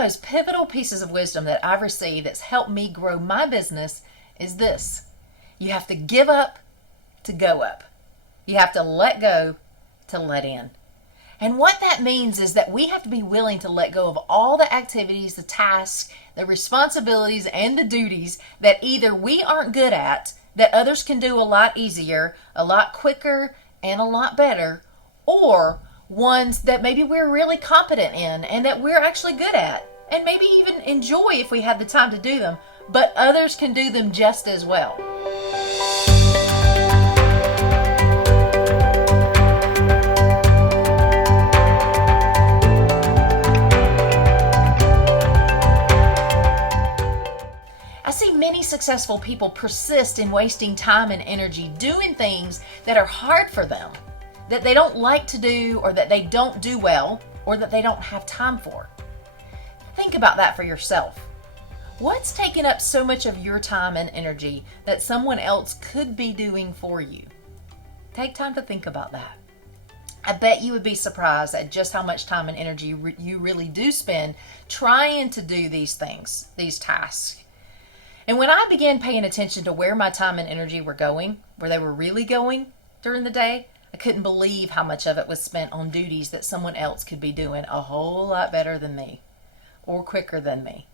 most pivotal pieces of wisdom that I've received that's helped me grow my business is this. You have to give up to go up. You have to let go to let in. And what that means is that we have to be willing to let go of all the activities, the tasks, the responsibilities, and the duties that either we aren't good at, that others can do a lot easier, a lot quicker, and a lot better, or ones that maybe we're really competent in and that we're actually good at, and maybe even enjoy if we have the time to do them, but others can do them just as well. I see many successful people persist in wasting time and energy doing things that are hard for them, that they don't like to do, or that they don't do well, or that they don't have time for. Think about that for yourself. What's taking up so much of your time and energy that someone else could be doing for you? Take time to think about that. I bet you would be surprised at just how much time and energy you really do spend trying to do these things, these tasks. And when I began paying attention to where my time and energy were going, where they were really going during the day, I couldn't believe how much of it was spent on duties that someone else could be doing a whole lot better than me or quicker than me.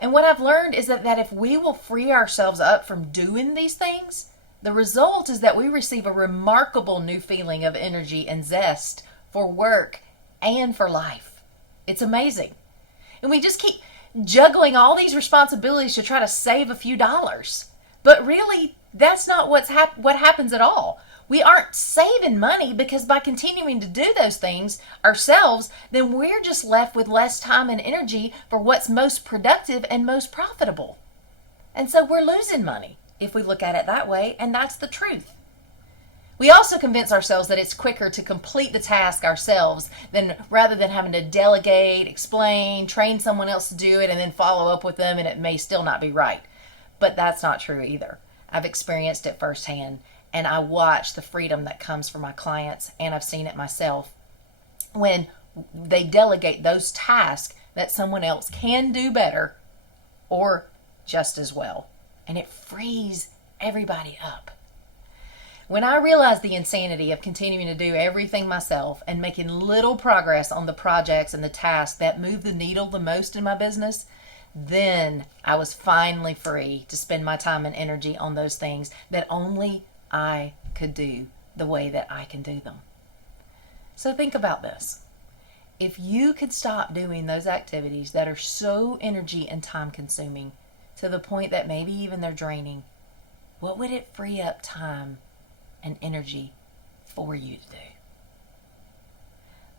And what I've learned is that if we will free ourselves up from doing these things, the result is that we receive a remarkable new feeling of energy and zest for work and for life. It's amazing. And we just keep juggling all these responsibilities to try to save a few dollars. But really, that's not what happens at all. We aren't saving money, because by continuing to do those things ourselves, then we're just left with less time and energy for what's most productive and most profitable. And so we're losing money if we look at it that way, and that's the truth. We also convince ourselves that it's quicker to complete the task ourselves rather than having to delegate, explain, train someone else to do it, and then follow up with them, and it may still not be right. But that's not true either. I've experienced it firsthand, and I watch the freedom that comes from my clients, and I've seen it myself when they delegate those tasks that someone else can do better or just as well. And it frees everybody up. When I realized the insanity of continuing to do everything myself and making little progress on the projects and the tasks that move the needle the most in my business, then I was finally free to spend my time and energy on those things that only I could do the way that I can do them. So think about this. If you could stop doing those activities that are so energy and time consuming to the point that maybe even they're draining, what would it free up time and energy for you to do?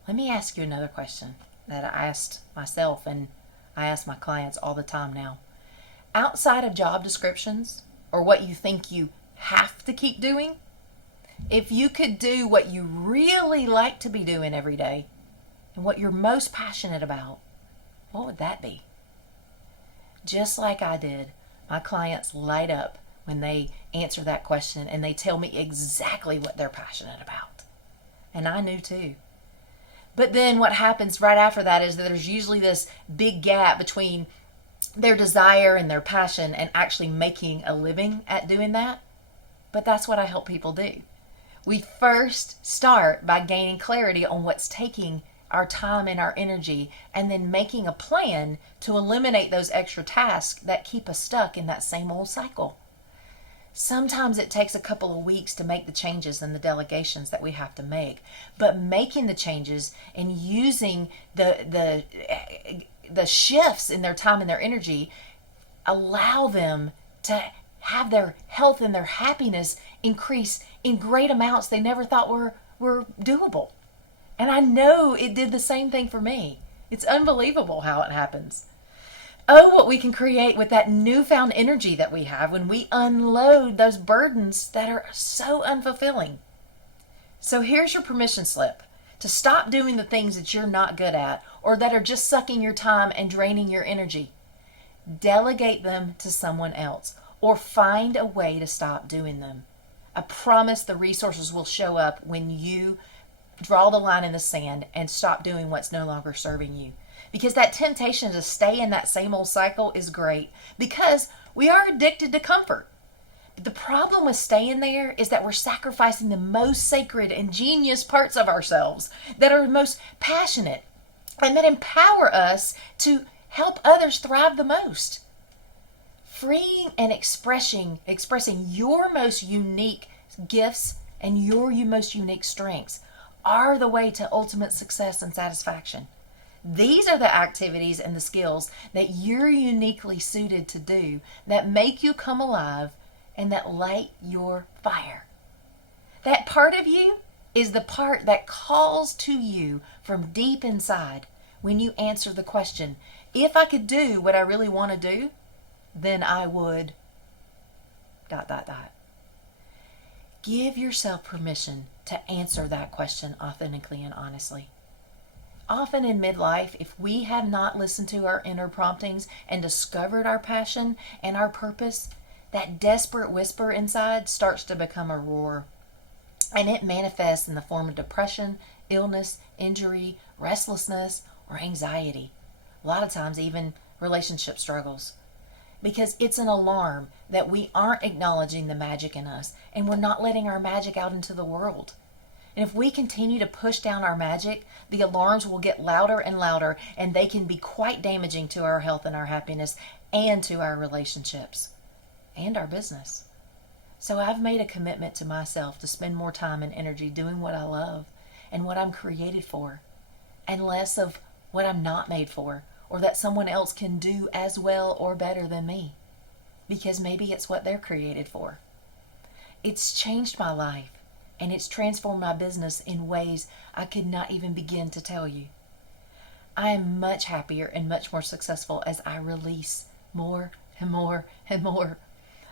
Let me ask you another question that I asked myself and I ask my clients all the time now. Outside of job descriptions or what you think you have to keep doing, if you could do what you really like to be doing every day and what you're most passionate about, what would that be? Just like I did, my clients light up when they answer that question and they tell me exactly what they're passionate about. And I knew too. But then what happens right after that is that there's usually this big gap between their desire and their passion and actually making a living at doing that. But that's what I help people do. We first start by gaining clarity on what's taking our time and our energy, and then making a plan to eliminate those extra tasks that keep us stuck in that same old cycle. Sometimes it takes a couple of weeks to make the changes and the delegations that we have to make, but making the changes and using the shifts in their time and their energy allow them to have their health and their happiness increase in great amounts they never thought were doable. And I know it did the same thing for me. It's unbelievable how it happens. Oh, what we can create with that newfound energy that we have when we unload those burdens that are so unfulfilling. So here's your permission slip to stop doing the things that you're not good at or that are just sucking your time and draining your energy. Delegate them to someone else or find a way to stop doing them. I promise the resources will show up when you draw the line in the sand and stop doing what's no longer serving you. because that temptation to stay in that same old cycle is great because we are addicted to comfort. But the problem with staying there is that we're sacrificing the most sacred and genius parts of ourselves that are most passionate and that empower us to help others thrive the most. Freeing and expressing your most unique gifts and your most unique strengths are the way to ultimate success and satisfaction. These are the activities and the skills that you're uniquely suited to do that make you come alive and that light your fire. That part of you is the part that calls to you from deep inside when you answer the question, if I could do what I really want to do, then I would ... Give yourself permission to answer that question authentically and honestly. Often in midlife, if we have not listened to our inner promptings and discovered our passion and our purpose, that desperate whisper inside starts to become a roar. And it manifests in the form of depression, illness, injury, restlessness, or anxiety. A lot of times even relationship struggles. Because it's an alarm that we aren't acknowledging the magic in us and we're not letting our magic out into the world. And if we continue to push down our magic, the alarms will get louder and louder, and they can be quite damaging to our health and our happiness and to our relationships and our business. So I've made a commitment to myself to spend more time and energy doing what I love and what I'm created for, and less of what I'm not made for, or that someone else can do as well or better than me, because maybe it's what they're created for. It's changed my life, and it's transformed my business in ways I could not even begin to tell you. I am much happier and much more successful as I release more and more and more.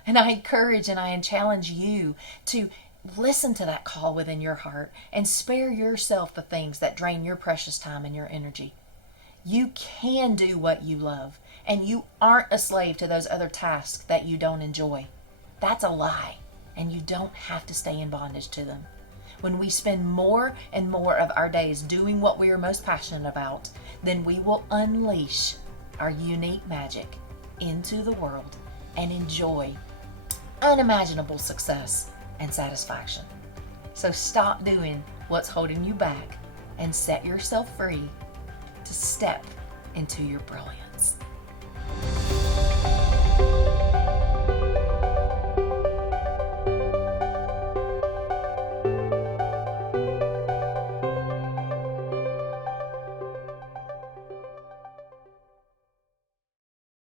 And I encourage and I challenge you to listen to that call within your heart and spare yourself the things that drain your precious time and your energy. You can do what you love, and you aren't a slave to those other tasks that you don't enjoy. That's a lie, and you don't have to stay in bondage to them. When we spend more and more of our days doing what we are most passionate about, then we will unleash our unique magic into the world and enjoy unimaginable success and satisfaction. So stop doing what's holding you back and set yourself free to step into your brilliance.